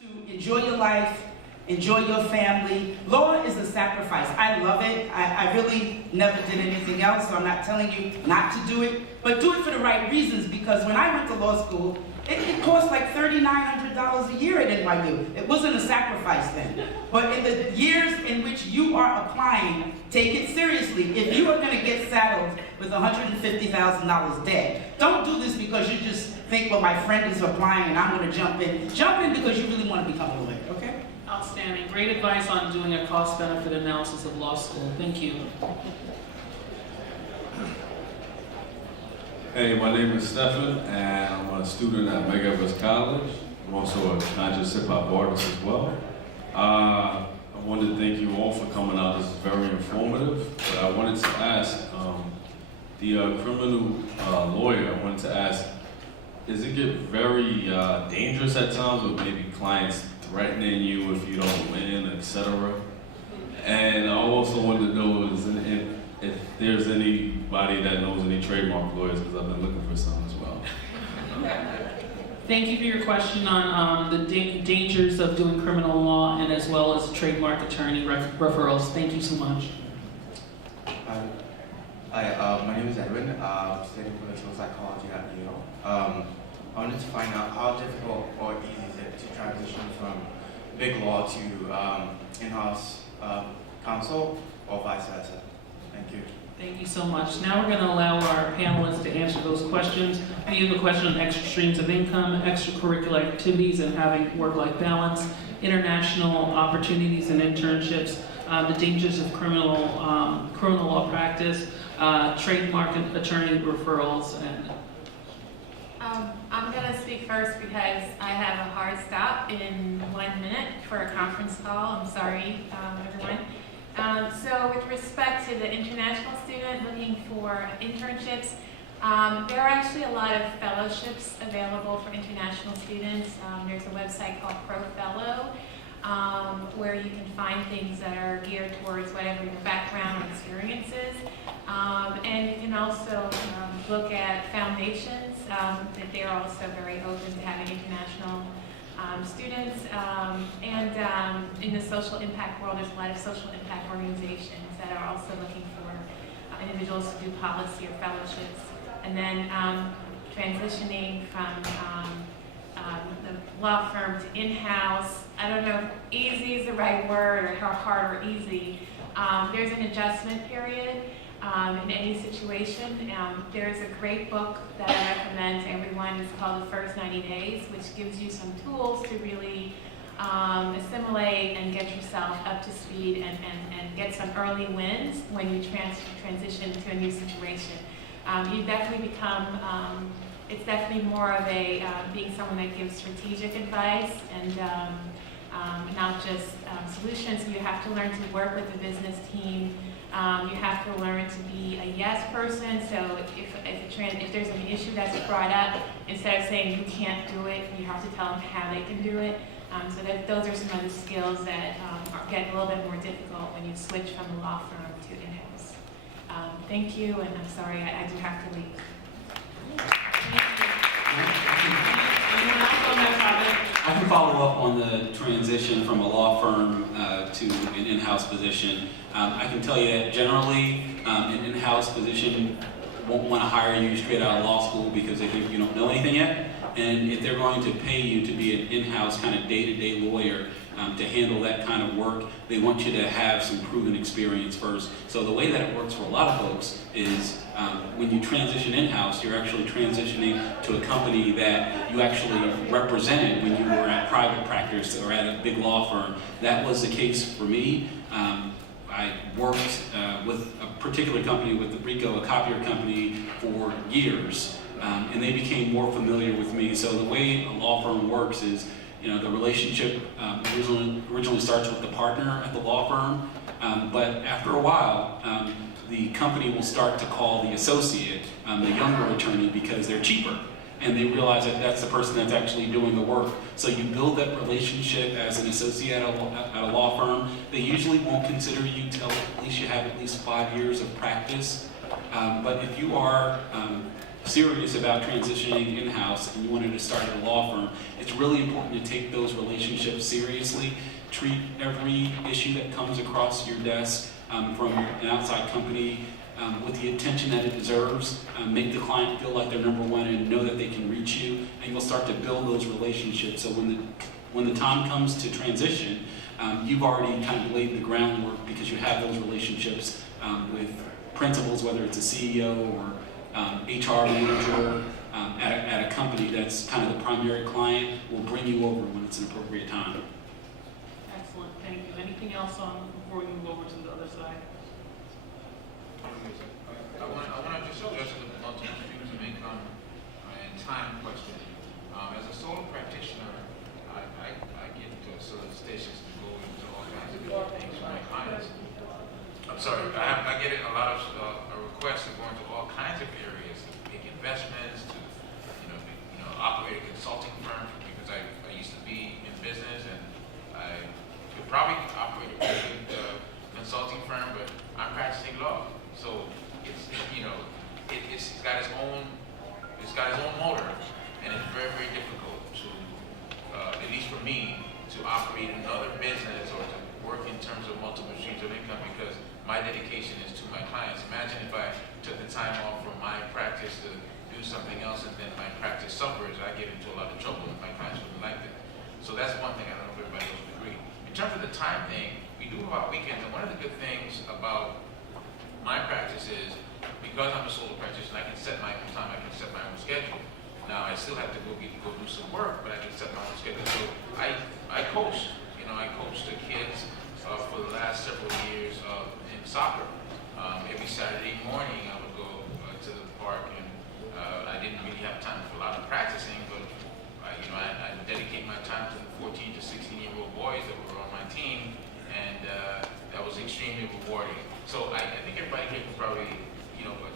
To enjoy your life, enjoy your family. Law is a sacrifice. I love it. I really never did anything else, so I'm not telling you not to do it, but do it for the right reasons, because when I went to law school, it cost like $3,900 a year at NYU. It wasn't a sacrifice then. But in the years in which you are applying, take it seriously. If you are going to get saddled with $150,000 debt, don't do this because you just think, well, my friend is applying and I'm going to jump in. Jump in because you really want to become a lawyer, okay? Outstanding. Great advice on doing a cost-benefit analysis of law school. Thank you. Hey, my name is Stefan, and I'm a student at Medgar College. I'm also a conscious hip-hop artist as well. I wanted to thank you all for coming out. This is very informative. But I wanted to ask, the criminal lawyer, I wanted to ask, does it get very dangerous at times with maybe clients threatening you if you don't win, etc.? And I also wanted to know if there's anybody that knows any trademark lawyers, because I've been looking for some as well. Thank you for your question on the dangers of doing criminal law and as well as trademark attorney referrals. Thank you so much. Hi, my name is Edwin. I'm studying political psychology at Yale. I wanted to find out how difficult or easy is it to transition from big law to in-house counsel or vice versa. Thank you. Thank you so much. Now we're going to allow our panelists to answer those questions. If you have a question on extra streams of income, extracurricular activities, and having work-life balance, international opportunities and internships, the dangers of criminal law practice, trademark attorney referrals, and I'm going to speak first because I have a hard stop in 1 minute for a conference call. I'm sorry, everyone. So with respect to the international student looking for internships, there are actually a lot of fellowships available for international students. There's a website called ProFellow where you can find things that are geared towards whatever your background or experience is. And you can also look at foundations that they're also very open to having international students, and in the social impact world, there's a lot of social impact organizations that are also looking for individuals to do policy or fellowships. And then transitioning from the law firm to in-house, I don't know if easy is the right word or how hard or easy. There's an adjustment period. In any situation. There's a great book that I recommend to everyone. It's called The First 90 Days, which gives you some tools to really assimilate and get yourself up to speed and get some early wins when you transition to a new situation. You definitely become, it's definitely more of a being someone that gives strategic advice and not just solutions. You have to learn to work with the business team. You have to learn to be a yes person, so if there's an issue that's brought up, instead of saying you can't do it, you have to tell them how they can do it. So those are some of the skills that get a little bit more difficult when you switch from a law firm to in-house. Thank you, and I'm sorry, I do have to leave. anyone else on that topic? I can follow up on the transition from a law firm to an in-house position. I can tell you that generally an in-house position won't want to hire you straight out of law school because they think you don't know anything yet. And if they're going to pay you to be an in-house kind of day-to-day lawyer to handle that kind of work, they want you to have some proven experience first. So the way that it works for a lot of folks is when you transition in-house, you're actually transitioning to a company that you actually represented when you were at private practice or at a big law firm. That was the case for me. I worked with a particular company, with the Rico, a copier company, for years, and they became more familiar with me. So the way a law firm works is, you know, the relationship originally starts with the partner at the law firm, but after a while, the company will start to call the associate the younger attorney because they're cheaper. And they realize that that's the person that's actually doing the work. So you build that relationship as an associate at a law firm. They usually won't consider you till at least you have at least 5 years of practice. But if you are serious about transitioning in-house and you wanted to start at a law firm, it's really important to take those relationships seriously. Treat every issue that comes across your desk from an outside company with the attention that it deserves. Make the client feel like they're number one and know that they can reach you, and you'll start to build those relationships. So when the time comes to transition, you've already kind of laid the groundwork because you have those relationships with principals, whether it's a CEO or HR manager at a company that's kind of the primary client, will bring you over when it's an appropriate time. Excellent, thank you. Anything else before we move over to the other side? I want to just address the multiple streams of income and time question. As a solo practitioner, I get solicitations to go into all kinds of different things for my clients. I'm sorry, I get a lot of requests to go into all kinds of areas, make investments, to operate a consulting firm because I used to be in business and I could probably operate a really good consulting firm, but I'm practicing law, so it's got its own motor, and it's very, very difficult to, at least for me, to operate another business or to work in terms of multiple streams of income because my dedication is to my clients. Imagine if I took the time off from my practice to do something else and then my practice suffers, I get into a lot of trouble and my clients wouldn't like that. So that's one thing. I don't know if everybody else would agree. In terms of the time thing, we do have our weekends, and one of the good things about my practice is because I'm a solo practitioner, I can set my own time, I can set my own schedule. Now I still have to go do some work, but I can set my own schedule. So I coach, I coach the kids for the last several years in soccer. Every Saturday morning I would go to the park, and I didn't really have time for a lot of practicing, but I dedicate my time to the 14 to 16-year-old boys that were on my team, and that was extremely rewarding. So I think everybody here can probably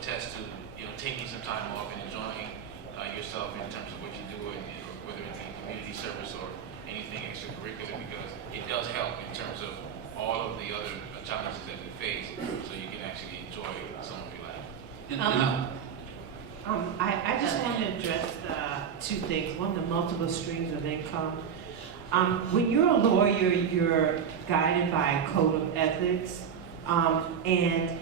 attest to taking some time off and enjoying yourself in terms of what you do, and whether it be community service or anything extracurricular, because it does help in terms of all of the other challenges that we face, so you can actually enjoy some of your life. I just want to address two things. One, the multiple streams of income. When you're a lawyer, you're guided by a code of ethics, and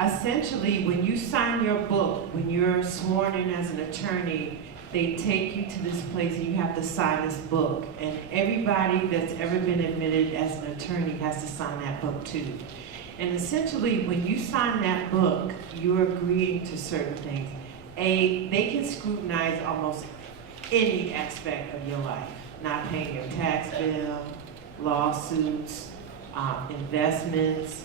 essentially, when you sign your book, when you're sworn in as an attorney, they take you to this place and you have to sign this book. And everybody that's ever been admitted as an attorney has to sign that book too. And essentially, when you sign that book, you're agreeing to certain things. They can scrutinize almost any aspect of your life. Not paying your tax bill, lawsuits, investments,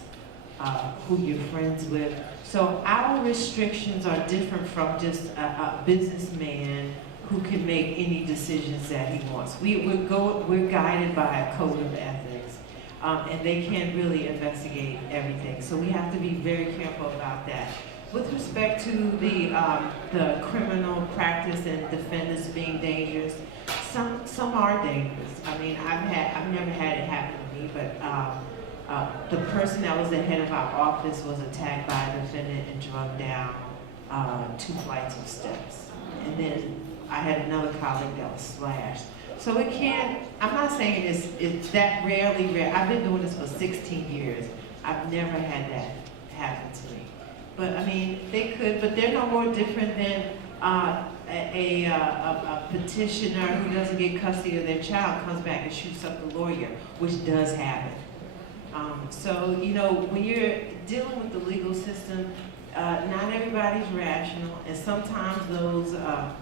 who you're friends with. So our restrictions are different from just a businessman who can make any decisions that he wants. We're guided by a code of ethics, and they can't really investigate everything. So we have to be very careful about that. With respect to the criminal practice and defendants being dangerous, some are dangerous. I mean, I've never had it happen to me, but the person that was the head of our office was attacked by a defendant and drugged down 2 flights of steps. And then I had another colleague that was slashed. So it can't, I'm not saying it's that rarely rare. I've been doing this for 16 years. I've never had that happen to me. But I mean, they could, but they're no more different than a petitioner who doesn't get custody of their child comes back and shoots up the lawyer, which does happen. So, when you're dealing with the legal system, not everybody's rational, and sometimes those, I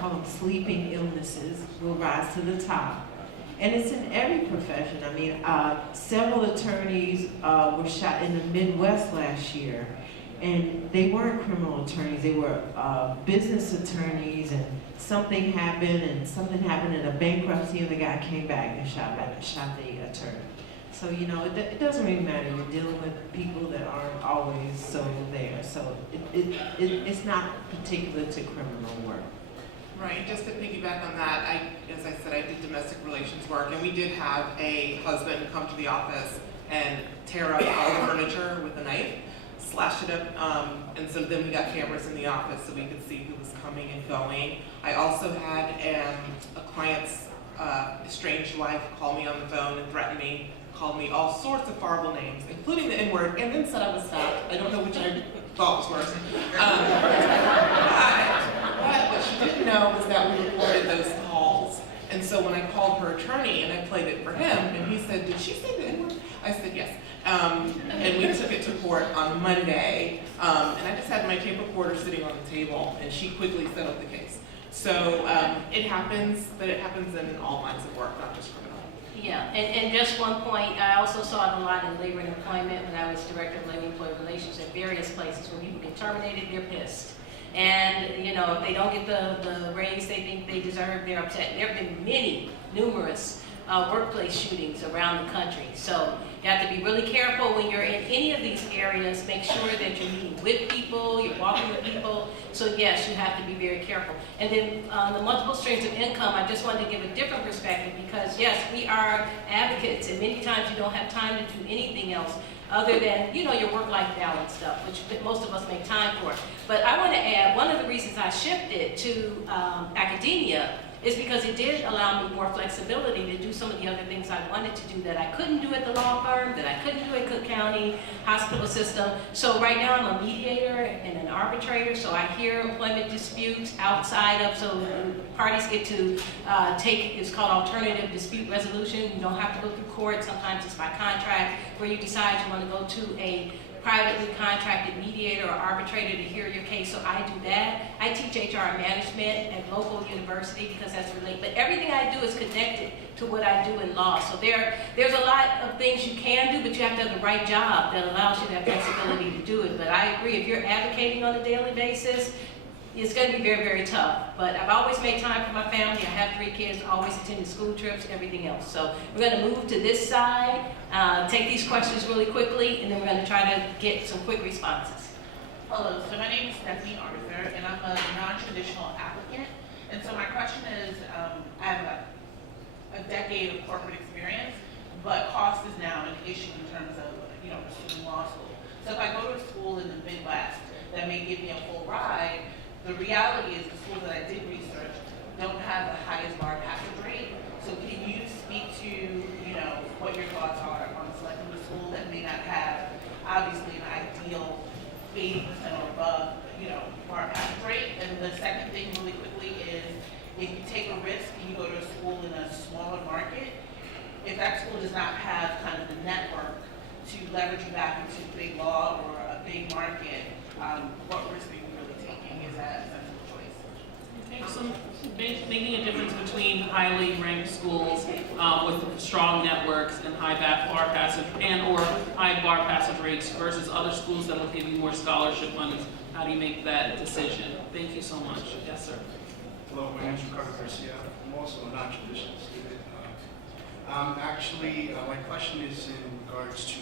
call them sleeping illnesses, will rise to the top. And it's in every profession. I mean, several attorneys were shot in the Midwest last year, and they weren't criminal attorneys, they were business attorneys, and something happened in a bankruptcy, and the guy came back and shot the attorney. So, it doesn't really matter. You're dealing with people that aren't always so there. So it's not particular to criminal work. Right, just to piggyback on that, as I said, I did domestic relations work, and we did have a husband come to the office and tear up all the furniture with a knife. slashed it up, and so then we got cameras in the office so we could see who was coming and going. I also had a client's estranged wife call me on the phone and threaten me, called me all sorts of horrible names, including the N-word, and then said I was stopped. I don't know which I thought was worse. But what she didn't know was that we recorded those calls. And so when I called her attorney and I played it for him, and he said, "Did she say the N-word?" I said, "Yes." And we took it to court on Monday. And I just had my tape recorder sitting on the table, and she quickly settled the case. So it happens, but it happens in all lines of work, not just criminal. Yeah, and just one point, I also saw it a lot in labor and employment when I was director of labor and employee relations at various places. When people get terminated, they're pissed. And, you know, if they don't get the raise they think they deserve, they're upset. There have been numerous workplace shootings around the country. So you have to be really careful when you're in any of these areas. Make sure that you're meeting with people, you're walking with people. So yes, you have to be very careful. And then the multiple streams of income, I just wanted to give a different perspective because yes, we are advocates and many times you don't have time to do anything else other than, you know, your work-life balance stuff, which most of us make time for. But I want to add, one of the reasons I shifted to academia is because it did allow me more flexibility to do some of the other things I wanted to do that I couldn't do at the law firm, that I couldn't do at Cook County Hospital System. So right now I'm a mediator and an arbitrator, so I hear employment disputes outside of, so parties get to take, it's called alternative dispute resolution. You don't have to go through court, sometimes it's by contract, where you decide you want to go to a privately contracted mediator or arbitrator to hear your case, so I do that. I teach HR management at local university because that's related, but everything I do is connected to what I do in law. So there's a lot of things you can do, but you have to have the right job that allows you that flexibility to do it. But I agree, if you're advocating on a daily basis, it's going to be very, very tough. But I've always made time for my family. I have 3 kids, always attended school trips, everything else. So we're going to move to this side, take these questions really quickly, and then we're going to try to get some quick responses. Hello, so my name is Stephanie Arthur, and I'm a non-traditional applicant. And so my question is, I have a decade of corporate experience, but cost is now an issue in terms of, you know, pursuing law school. So if I go to a school in the Midwest that may give me a full ride, the reality is the schools that I did research don't have the highest bar passage rate. So can you speak to, you know, what your thoughts are on selecting a school that may not have, obviously, an ideal 80% or above, you know, bar passage rate? And the second thing really quickly is, if you take a risk and you go to a school in a smaller market, if that school does not have kind of the network to leverage you back into big law or a big market, what risk are you really taking? Is that a sensible choice? Okay, so making a difference between highly ranked schools with strong networks and high bar passage or high bar passage rates versus other schools that will give you more scholarship funds. How do you make that decision? Thank you so much. Yes, sir. Hello, my name is Ricardo Garcia. I'm also a non-traditional student. My question is in regards to